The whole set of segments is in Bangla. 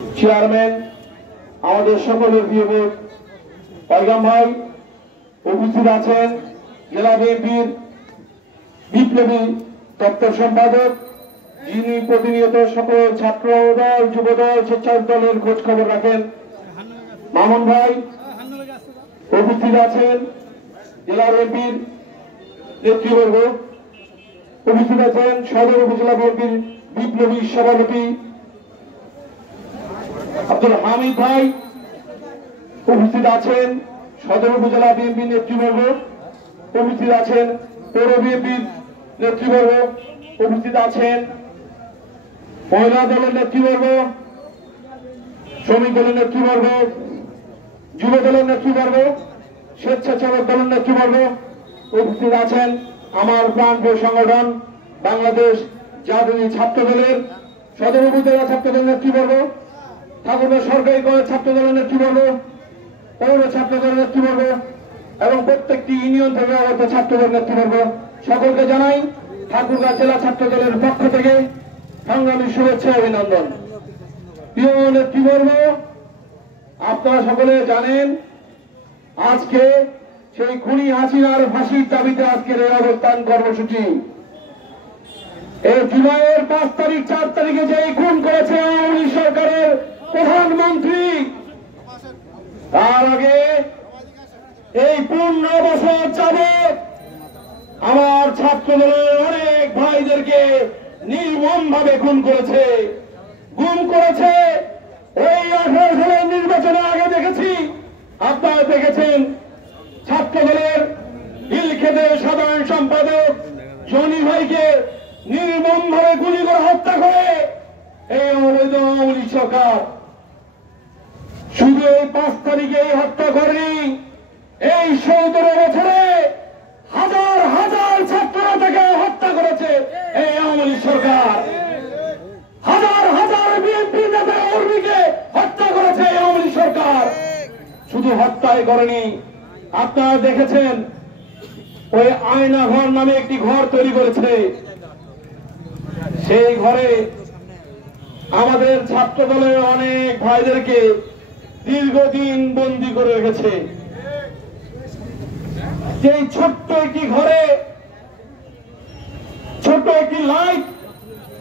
চেয়ারম্যান আমাদের সকলের প্রিয় পয়গাম ভাই উপস্থিত আছেন, জেলা বিএনপির বিপ্লবী দপ্তর সম্পাদক যিনি প্রতিনিয়ত সকল ছাত্র দল, যুবদল, স্বেচ্ছাসেবক দলের খোঁজ খবর রাখেন মামুন ভাই উপস্থিত আছেন, জেলা বিএনপির নেতৃবর্গ উপস্থিত আছেন, সদর উপজেলা বিএনপির বিপ্লবী সভাপতি আব্দুল হামিদ ভাই উপস্থিত আছেন, সদর উপজেলা বিএনপির নেতৃবর্গ উপস্থিত আছেন, পৌর বিএনপির নেতৃবর্গ উপস্থিত আছেন, মহিলা দলের নেতৃবর্গ, শ্রমিক দলের নেতৃবর্গ, যুব দলের নেতৃবর্গ, স্বেচ্ছাসেবক দলের নেতৃবর্গ উপস্থিত আছেন, আমার প্রাণপ্রিয় সংগঠন বাংলাদেশ জাতীয় ছাত্র দলের সদর উপজেলা ছাত্র দলের নেতৃবর্গ, ঠাকুরগাঁও সরকারি কলেজ ছাত্র দলের নেতৃবর্গ, পৌর ছাত্র দলের নেতৃবর্গ এবং প্রত্যেকটি ইউনিয়ন থেকে আগত ছাত্রদের নেতৃবর্গ সকলকে জানাই ঠাকুরগাঁও জেলা ছাত্র দলের পক্ষ থেকে সংগ্রামী শুভেচ্ছা অভিনন্দন। প্রিয় নেতৃবর্গ, আপনারা সকলে জানেন আজকে সেই খুনি হাসিনার ফাঁসির দাবিতে আজকের এই অবস্থান কর্মসূচি। এই জুলাইয়ের 5 তারিখ 4 তারিখে যে খুন করেছে আওয়ামী লীগ সরকারের প্রধানমন্ত্রী, তার আগে এই 15 বছর যাবৎ আমার ছাত্র দলের অনেক ভাইদেরকে নির্মম ভাবে গুম করেছে। ওই 18 সালের নির্বাচনে আগে দেখেছি, আপনারা দেখেছেন ছাত্র দলের হিলখেদের সাধারণ সম্পাদক জনি ভাইকে নির্মম ভাবে গুলি করে হত্যা করে এই অবৈধ আওয়ামী লীগ সরকার। শুধু এই 5 তারিখে হত্যা করেনি, এই 17 বছরে হাজার হাজার ছাত্ররা তাকে হত্যা করেছে এই আওয়ামী লীগ সরকার। হাজার হাজার বিএনপি নেতা কর্মীকে হত্যা করেছে এই আওয়ামী লীগ সরকার। শুধু হত্যাই করেনি, আপনারা দেখেছেন ওই আয়না ঘর নামে একটি ঘর তৈরি করেছে, সেই ঘরে আমাদের ছাত্র দলের অনেক ভাইদেরকে দীর্ঘদিন বন্দী করে রেখেছে। সেই ছোট্ট একটি ঘরে ছোট্ট একটি লাইট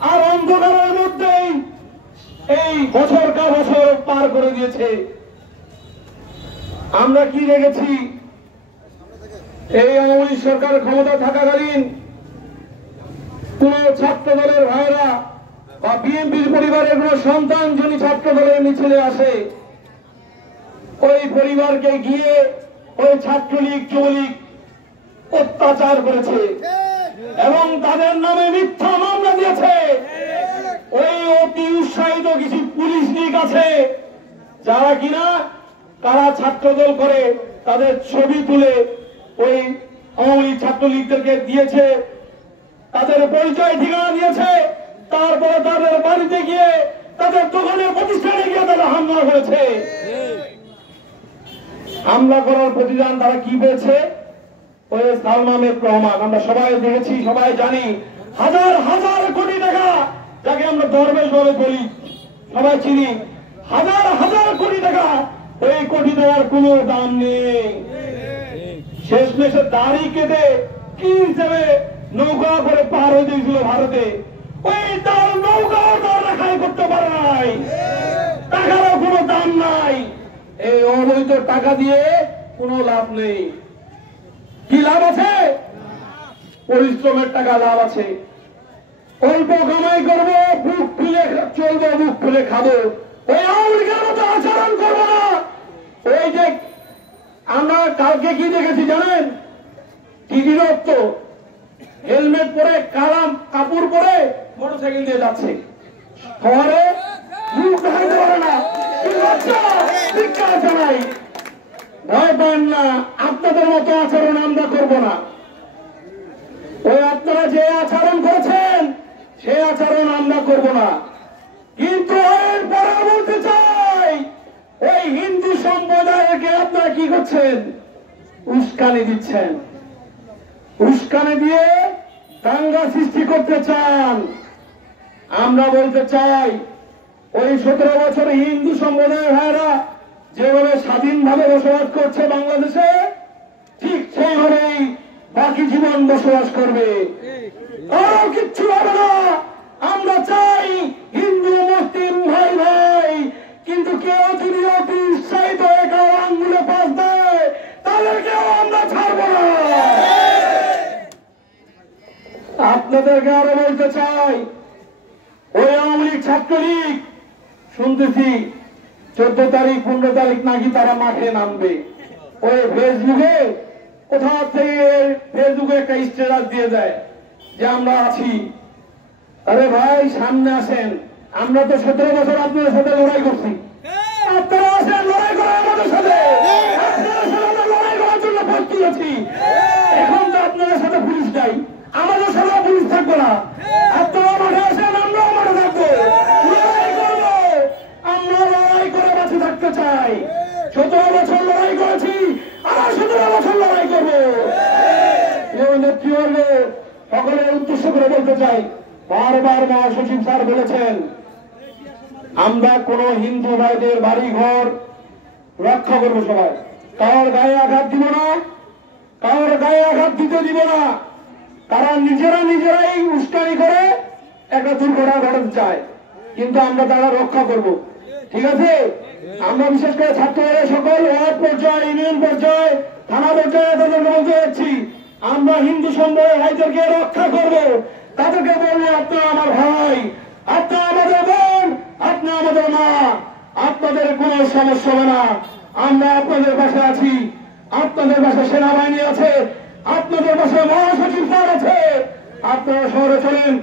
আর অন্ধকারের মধ্যেই এই বছর কা বছর পার করে দিয়েছে। আমরা কি দেখেছি, এই আওয়ামী লীগ সরকার ক্ষমতা থাকাকালীন কোন ছাত্র দলের ভাইরা বা বিএনপির পরিবারের কোন সন্তান যদি ছাত্র দলের মিছিলে আসে, ওই পরিবারকে গিয়ে ওই ছাত্রলীগ যুবলীগ অত্যাচার করেছে এবং তাদের নামে মিথ্যা মামলা দিয়েছে। ওই অতি উৎসাহিত কিছু পুলিশ লীগ আছে যারা কিনা তারা ছাত্রদল করে তাদের ছবি তুলে ওই আওয়ামী লীগ ছাত্রলীগদেরকে দিয়েছে, তাদের পরিচয় ঠিকানা দিয়েছে, তারপরে তাদের বাড়িতে গিয়ে তাদের দোকানের প্রতিষ্ঠানে গিয়ে তারা হামলা করেছে। হামলা করার প্রতিদান তারা কি পেয়েছে? ওই সালমা রহমান, আমরা সবাই দেখেছি, সবাই জানি, হাজার হাজার কোটি টাকা, যাকে আমরা দরবেশ বলে বলি, সবাই চিনি, হাজার হাজার কোটি টাকা, ওই কোটি টাকার কোনো দাম নেই। শেষ মেশে দাড়ি কেটে কি হিসেবে নৌকা করে পার হয়ে দিয়েছিল ভারতে, ওই তার নৌকাও তার রেখাই করতে পারে নাই, টাকারও কোনো দাম নাই। এই অবৈধ টাকা দিয়ে কোনো লাভ নেই। কি লাভ আছে? পরিশ্রমের টাকা লাভ আছে। অল্প কামাই করবো, বুক খুলে চলবো, বুক খুলে খাবো, ওই আওয়ামী লীগের মতো আচরণ করবো না। ওই যে আমরা কালকে কি দেখেছি জানেন? টিভি রক্ত হেলমেট পরে, কালাম কাপড় পরে মোটরসাইকেল দিয়ে যাচ্ছে শহরে, মুখ দেখাতে পারে না। জানাই, ভয় পান না, আপনাদের মতো আচরণ আমরা করব না। ওই আপনারা যে আচরণ করেছেন সেই আচরণ আমরা করব না। কিন্তু এর পরে বলতে চাই, ওই হিন্দু সম্প্রদায়কে আপনারা কি করছেন? উস্কানি দিচ্ছেন। উস্কানি দিয়ে দাঙ্গা সৃষ্টি করতে চান। আমরা বলতে চাই ওই 17 বছর হিন্দু সম্প্রদায়ের ভাইরা যেভাবে স্বাধীনভাবে বসবাস করছে বাংলাদেশে, ঠিক সেইভাবেই বাকি জীবন বসবাস করবে। আর কিচ্ছু হবে না। আমরা চাই হিন্দু মুসলিম ভাই ভাই, কিন্তু কেউ যদি অতি উৎসাহিত হয়ে কারো আঙ্গুলে পাশ দেয় তাদেরকেও আমরা ছাড়ব না। আপনাদেরকে আরো বলতে চাই, ওই আওয়ামী লীগ ছাত্রলীগ শুনতেছি 14 তারিখ 15 তারিখ নাকি তারা মাঠে নামবে। ওই ফেসবুকে কোথাও থেকে ফেসবুকে একটা স্ট্যাটাস দিয়ে দেয় যে আমরা আছি। আরে ভাই সামনে আসেন, আমরা তো 17 বছর আপনাদের সাথে লড়াই করছি, আপনারা আসেন লড়াই করেন আমাদের সাথে। আপনাদের সাথে আমরা লড়াই করার জন্য প্রস্তুত আছি। এখন তো আপনাদের সাথে পুলিশ নাই, আমাদের সাথে পুলিশ থাকবো না। আপনারা মাঠে আসেন, আমরাও মাঠে থাকবো, লড়াই করবো। আমরা লড়াই করে বাঁচে থাকতে চাই। 17 বছর লড়াই করেছি, আবার 17 বছর লড়াই করবো। নেতৃবর্গ সকলের উদ্দেশ্য করে বলতে চাই, বারবার মহাসচিব স্যার বলেছেন আমরা কোন হিন্দু ভাইদের বাড়ি ঘর রক্ষা করবো, সবাই কারোর গায়ে আঘাত দিব না, কারোর গায়ে আঘাত দিতে দিব না। তারা নিজেরাই উস্কানি করে একটা দুর্ঘটনা ঘটাতে চায়, কিন্তু আমরা তারা রক্ষা করব। ঠিক আছে? আমরা বিশেষ করে ছাত্ররা সকল ওয়ার্ড পর্যায়ে, ইউনিয়ন পর্যায়ে, থানা পর্যায়ে তাদের বলতে যাচ্ছি, আমরা হিন্দু সম্প্রদায়ের ভাইদেরকে রক্ষা করব। তাদেরকে বলবো আপনারা আমার ভাই, আপনারা আমাদের বোন, আপনারা আমাদের মা, আপনাদের কোনো সমস্যা হবে না। আমরা আপনাদের পাশে আছি, আপনাদের পাশে সেনাবাহিনী আছে, আপনাদের পাশে মহাসচিব স্যার আছে। আপনারা শহরে চলেন,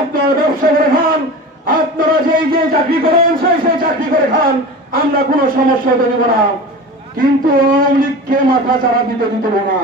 আপনারা ব্যবসা করে খান, আপনারা যেই চাকরি করেন সেই চাকরি করে খান, আমরা কোনো সমস্যা হতে দেব না। কিন্তু আওয়ামী লীগকে মাথা চাড়া দিতে দিব না।